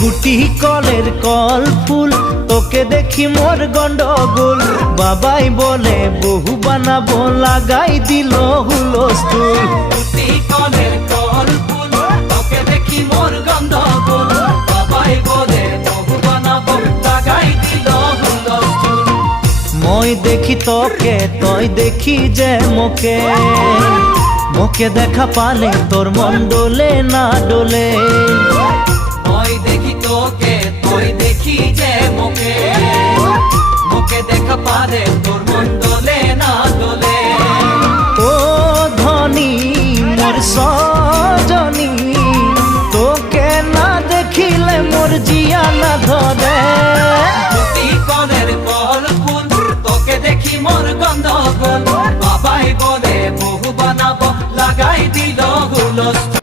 গুটি কলের কল ফুল, তোকে দেখি মোর গন্ডগোল। বাবাই বলে বহু বানাবো, লাগাই দিল হুলস্থুল। গুটি কলের কল ফুল, তোকে দেখি মোর গন্ডগোল। বাবাই বলে বহু বানাবো, লাগাই দিল হুলস্থুল। মই দেখি তোকে, তই দেখি যে মোকে, মোকে দেখা পালে তোর মন ডোলে না ডোলে। মই দেখি তোকে, তুই দেখি যে মোকে, মোকে দেখা পারে তোর মন দোলে না দোলে। ও ধনী মোর সজনী, তোকে না দেখিলে মোর জিয়া না ধরে। গুটি কলের কল ফুল, তোকে দেখি মোর গন্ডগোল। বাবাই বলে বহু বানাবো, লাগাই দিল হুলস্থুল।